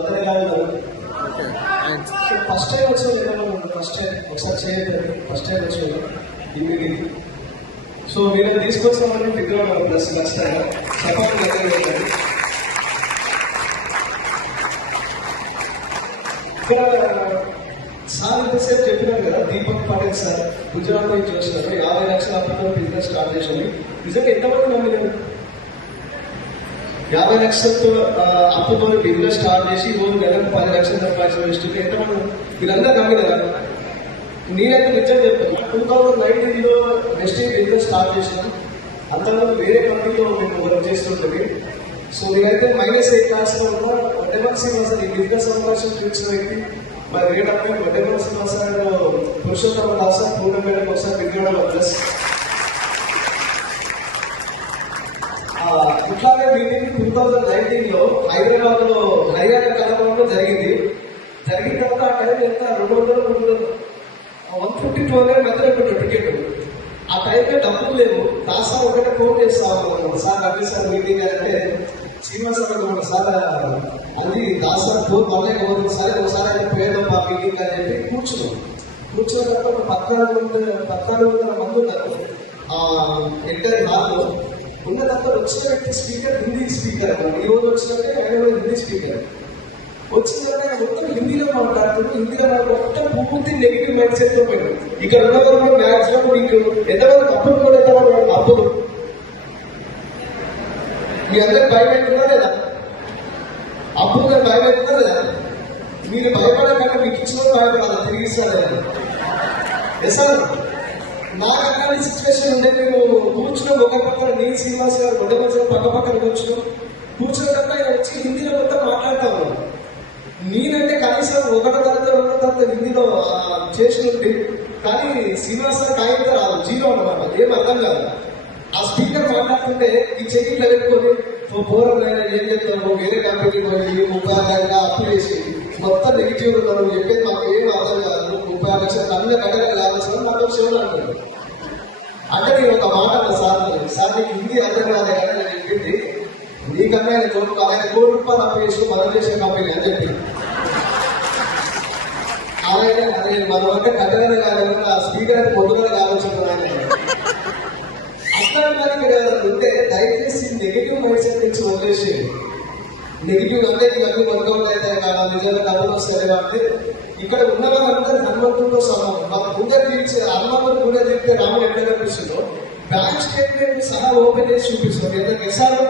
అందరూ ఎలా ఉన్నారు? ఫస్ట్ టైం వచ్చాను, ఫస్ట్ టైం ఒకసారి చేయలేదు, ఫస్ట్ టైం వచ్చాను ఈ మీటింగ్. సో మీరు తీసుకొస్తామని ఫిబ్రవరి ప్లస్ ఖచ్చితంగా సపోర్ట్ దగ్గర సార్ ఇంతసేపు చెప్పినారు కదా, దీపక్ పాటిల్ సార్ గుజరాత్ నుంచి వచ్చినారు, 50 లక్షల అప్పుతో బిజినెస్ స్టార్ట్ చేసాము. నిజంగా ఎంతమంది నమ్మినారు? 50 లక్షలతో అప్పుతో బిజినెస్ స్టార్ట్ చేసి రోజు నెలకు 10 లక్షలు సంపాదించిన ఇష్టం ఎంతమంది? వీళ్ళందరూ నమ్మినారా? నేనైతే నిజం చెప్తాను, 2019లో నెక్స్ట్ బిజినెస్ స్టార్ట్ చేసినాం. అంతకుముందు వేరే కంపెనీలో మేము వర్క్ చేస్తుంటుంది. సో నేనైతే -8 క్లాస్లో ఉన్న వడ్డేపల్లి శ్రీనివాస ఈ బిజినెస్ అవకాశం చూసిన వ్యక్తి. మరి రేట్ అప్పుడు వడ్డేపల్లి శ్రీనివాస పురుషోత్తమ దాస టూర్నమెంట్ ఒకసారి విజయవాడ ప్లస్ ఇట్లాగే మీటింగ్ 2019లో హైదరాబాద్ లో హర్యానా కలపడంలో జరిగింది. జరిగిన తర్వాత ఆ టైం ఎంత 200 150 200 మధ్యలో టికెట్. ఆ టైంలో డబ్బులు లేవు. దాసా ఒకటే ఫోన్ చేస్తాను, సార్ అదే సార్ మీటింగ్ అంటే శ్రీనివాస సార్ అది దాసా ఫోన్ పడలేకపోతుంది సార్, ఒకసారి అయితే పేరు మా మీటింగ్ అని చెప్పి కూర్చున్నాం. కూర్చున్న తర్వాత 1400 మంది ఉన్నారు ఎంటర్ హాల్లో. ఉన్న తర్వాత వచ్చిన వ్యక్తి స్పీకర్ హిందీ స్పీకర్ అన్నమాట. ఈ రోజు వచ్చినట్టే ఆయన కూడా హిందీ స్పీకర్. వచ్చిన తర్వాత మొత్తం హిందీలో మాట్లాడుతున్నాడు. హిందీలో మొత్తం పూర్తి నెగిటివ్ మైండ్ సెట్ తో పోయాడు. ఇక్కడ ఉన్న వాళ్ళు మ్యాక్సిమం మీకు ఎంతవరకు అప్పులు కూడా ఎంతవరకు అప్పులు మీ అందరికి భయం అవుతుందా లేదా? అప్పులు భయం అవుతుందా లేదా? మీరు భయపడకుండా మీకు ఇచ్చిన భయపడాలి, తిరిగి ఇస్తారు లేదా? సార్ నాకు అట్లాంటి సిచ్యువేషన్ ఉండే. మేము కూర్చున్నాం ఒక పక్కన, నేను శ్రీనివాస్ గారు వడ్డేపల్లి పక్క పక్కన కూర్చున్నప్పుడు ఆయన వచ్చి హిందీలో మొత్తం మాట్లాడతాము. నేనంటే కనీసం 1వ తరగతి 2వ తరగతి హిందీలో చేసినట్టు, కానీ శ్రీనివాస్ గారికి ఆయన రాదు, 0 అన్నమాట. ఏం అర్థం కాదు. ఆ స్పీకర్ మాట్లాడుతుంటే ఈ చెకింగ్లో పెట్టుకొని పూర్వం ఏం చెప్తాను, వేరే కంపెనీ పోయి 30 అప్పు చేసి మొత్తం నెగిటివ్ ఉన్నారు చెప్పేది మాకు ఏం అర్థం కాదు. 30 లక్షలు అన్ని కట్టగా కావాల్సిన నాకు శివులు అంటాడు. అంటే నేను ఒక మాట అన్నా సార్ నీకు హిందీ అర్థం కాదు కదా నేను చెప్పింది, నీకన్నా ఆయన ₹1 కోటి అప్పు చేసి మనం చేసే కంపెనీ అని చెప్పి ఆయన అదే మన వద్ద కట్టగానే కాదు, ఆ స్పీకర్ అయితే పొద్దుగా కావాల్సింది. అట్లాంటి ఉంటే దయచేసి నెగిటివ్ మైండ్ సెట్ నుంచి వదిలేసి, నెగిటివ్ అంటే ఇవన్నీ వర్కౌట్ అయితే కాదు, నిజంగా డబ్బులు వస్తాయి కాబట్టి ఇక్కడ ఉన్న వాళ్ళందరూ హనుమంతుడితో సమానం. మాకు గుండె తీర్చే హనుమంతుడు గుండె తీర్చే రాముడు ఎట్లా కనిపిస్తుందో బ్యాంక్ స్టేట్మెంట్ సహా ఓపెన్ చేసి చూపిస్తుంది. ఎందుకంటే ఎసారు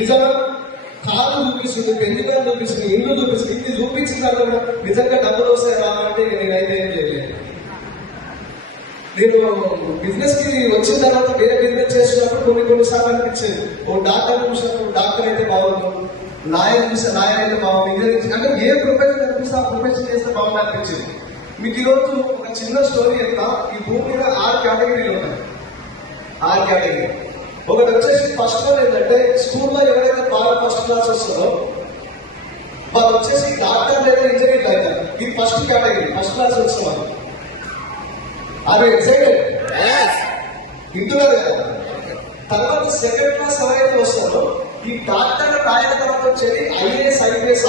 నిజంగా కారు చూపిస్తుంది, పెళ్లి కారు చూపిస్తుంది, ఇల్లు చూపిస్తుంది. ఇది చూపించిన తర్వాత నిజంగా డబ్బులు వస్తాయి రావాలంటే నేనైతే ఏం చేయలేదు. నేను బిజినెస్ కి వచ్చిన తర్వాత వేరే బిజినెస్ చేసినప్పుడు కొన్నిసార్లు అనిపించేది, ఓ డాక్టర్ చూసినప్పుడు డాక్టర్ అయితే బాగుంది, లాయర్ చూస్తే లాయర్ అయితే బాగుంది, ఇంజనీరింగ్ అంటే ఏ ప్రొఫెషన్ కనిపిస్తే ఆ ప్రొఫెషన్ చేస్తే బాగుంది అనిపించింది. మీకు ఈరోజు ఒక చిన్న స్టోరీ చెప్తా. ఈ భూమి మీద 6 కేటగిరీలు ఉన్నాయి. 6 కేటగిరీ. ఒకటి వచ్చేసి ఫస్ట్ వన్ ఏంటంటే స్కూల్లో ఎవరైతే బాగా ఫస్ట్ క్లాస్ వస్తుందో వాళ్ళు వచ్చేసి డాక్టర్ లేదా ఇంజనీర్ అవుతారు. ఇది ఫస్ట్ కేటగిరీ, ఫస్ట్ క్లాస్ వచ్చిన వాళ్ళు. అది ఎక్సైటెడ్ వింటున్నారు కదా. తర్వాత సెకండ్ క్లాస్ ఎవరైతే వస్తారో ఈ డాక్టర్ రాయన తర్వాత వచ్చేది IAS IPS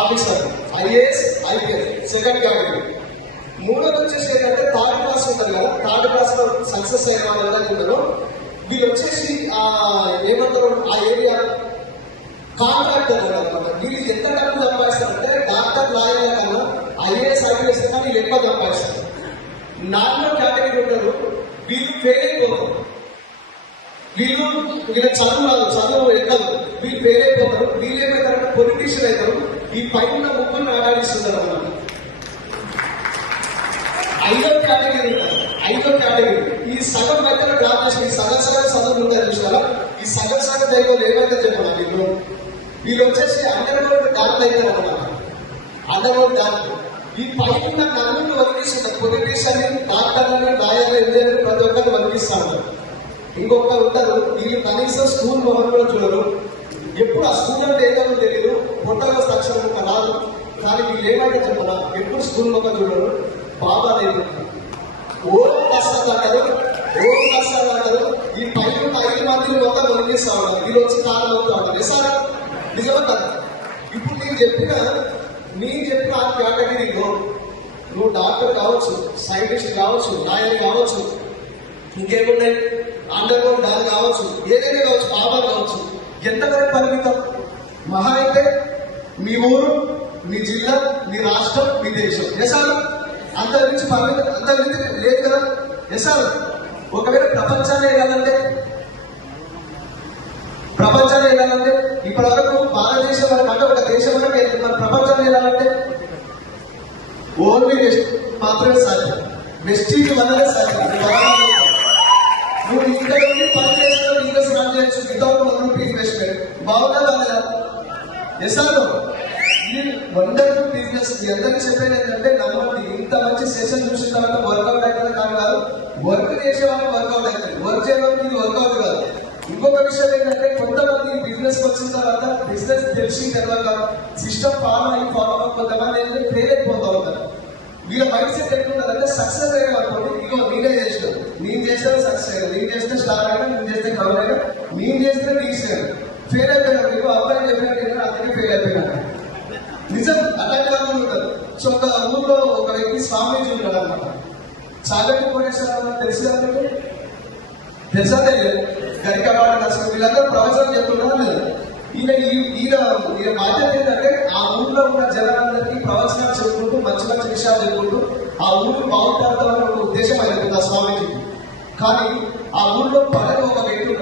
officer, IAS IPS second category. మూడోది వచ్చేసి ఏంటంటే థర్డ్ క్లాస్ ఉంటుంది కదా, థర్డ్ క్లాస్ లో సక్సెస్ అయిన వాళ్ళు ఎవరైతే ఉంటారో వీళ్ళు వచ్చేసి ఏమంటారు ఆ ఏరియా కాంట్రాక్టర్ అనమాట. వీళ్ళు ఎంత డబ్బు సంపాదిస్తారంటే డాక్టర్ లాయర్ల కన్నా IAS IPS కన్నా వీళ్ళు ఎక్కువ సంపాదిస్తారు. 4వ కేటగిరీ ఉంటారు, వీళ్ళు ఫెయిల్ అయిపోతారు. వీళ్ళ చదువు రాదు, చదువు ఎక్కదు, వీళ్ళు ఫెయిల్ అయిపోతారు. వీళ్ళు ఏమవుతారంటే పొలిటీషియన్ అవుతారు. ఈ పైన ముగ్గురు ఆడాడిస్తున్నారు అన్నమాట. 5వ కేటగిరీ ఉంటారు. 5వ కేటగిరీ ఈ సగం మధ్యలో డ్రాప్ చేసి సగం చదువులు ఉంటారు చూసారా. ఈ సగం దైవాలు ఏమైతే చెప్పాలి వీళ్ళు వచ్చేసి అండర్గ్రౌండ్ డాక్టర్ అవుతారు అన్నమాట. అండర్గ్రౌండ్ డాక్టర్ ఈ పైన నలుగురు వర్గిస్తుంటారు. పొలిటీషియన్, డాక్టర్లని, లాయర్లు, ఇంజనీర్లు ప్రతి ఒక్కరు వర్గిస్తూ ఉంటారు. ఇంకొకరు ఉంటారు వీళ్ళు కనీసం స్కూల్ మొహం కూడా చూడరు. ఎప్పుడు ఆ స్కూల్ అంటే ఏదో తెలియదు, పొట్టగా అక్షరం రాదు. కానీ వీళ్ళు ఏమంటే చెప్పరా, ఎప్పుడు స్కూల్ మొహం చూడరు. బాబా లేదు ఓ కష్టాలు అంటారు. ఈ పైన 5 మందిని మొత్తం వర్గిస్తూ ఉంటారు. వీళ్ళు వచ్చి కారణం అవుతూ ఉంటారు. నిజమా కదా? ఇప్పుడు నేను చెప్పిన ఆ కేటగిరీలో నువ్వు డాక్టర్ కావచ్చు, సైంటిస్ట్ కావచ్చు, లాయర్ కావచ్చు, ఇంకేమున్నాయి అండర్ గ్రౌండ్ డాల్ కావచ్చు, ఏదైనా కావచ్చు, బాబా కావచ్చు, ఎంతవరకు పరిమితం? మహా అయితే మీ ఊరు, మీ జిల్లా, మీ రాష్ట్రం, మీ దేశం. ఎసాలు అంత నుంచి పరిమితం, అంత లేదు కదా. ఎసాలు ఒకవేళ ప్రపంచాన్ని వెళ్ళాలంటే ఇప్పటి వరకు భారతదేశం వరకు అంటే ఒక దేశం వరకు మన ప్రపంచాన్ని వెళ్ళాలంటే ఓన్లీ వెస్ట్ మాత్రమే సాధ్యం. వెస్టీజ్ వల్లనే సాధ్యం. నువ్వు ఇక్కడ నుండి పని చేసిన బిజినెస్ రన్ చేయొచ్చు వితౌట్ ₹1 ఇన్వెస్ట్మెంట్. బాగుందా బాగా? ఎసాలు ఈ వండర్ఫుల్ బిజినెస్. మీ అందరికీ చెప్పేది ఏంటంటే నమ్మండి, ఇంత మంచి సెషన్ చూసిన తర్వాత వర్కౌట్ అవుతుంది కాదు, వర్క్ చేసే వాళ్ళకి వర్కౌట్ అవుతుంది, వర్క్ చేయడం ఇది వర్కౌట్ కాదు. ఇంకొక విషయం ఏంటంటే కొంతమంది బిజినెస్ వచ్చిన తర్వాత బిజినెస్ తెలియక సిస్టమ్ ఫాలో కొంతమంది ఏంటంటే ఫెయిల్ అయిపోతూ ఉంటారు. వీళ్ళ మైండ్ సెట్ ఎట్లుంటారంటే సక్సెస్ అయ్యేవాళ్ళు ఇగో నేనే చేసిన, నేను చేస్తే సక్సెస్ అయ్యాను, నేను చేస్తే స్టార్ అయినా, నేను చేస్తే గ్రౌండ్ అయినా, నేను చేస్తే తీసాను. ఫెయిల్ అయిపోయినా మీకు అబ్బాయి చెప్పినట్టు అందుకే ఫెయిల్ అయిపోయినా. నిజం అలాంటి వాళ్ళు ఉంటారు. సో ఒక ఊర్లో ఒక వ్యక్తి స్వామీజీ ఉంటాడు అనమాట. చాగంటి కోటేశ్వరరావు తెలిసిన తెలుసా తెలియదు, గరికవాడ నరసింహ వీళ్ళందరూ ప్రవచనం చెప్తున్నారు లేదు. ఈయన బాధ్యత ఏంటంటే ఆ ఊర్లో ఉన్న జనాలందరికీ ప్రవచనాలు చెప్పుకుంటూ మంచి మంచి విషయాలు చెప్పుకుంటూ ఆ ఊరు బాగుపడతామని ఒక ఉద్దేశం అయిపోతుంది ఆ స్వామీజీకి. కానీ ఆ ఊర్లో పదవి ఒక వ్యక్తి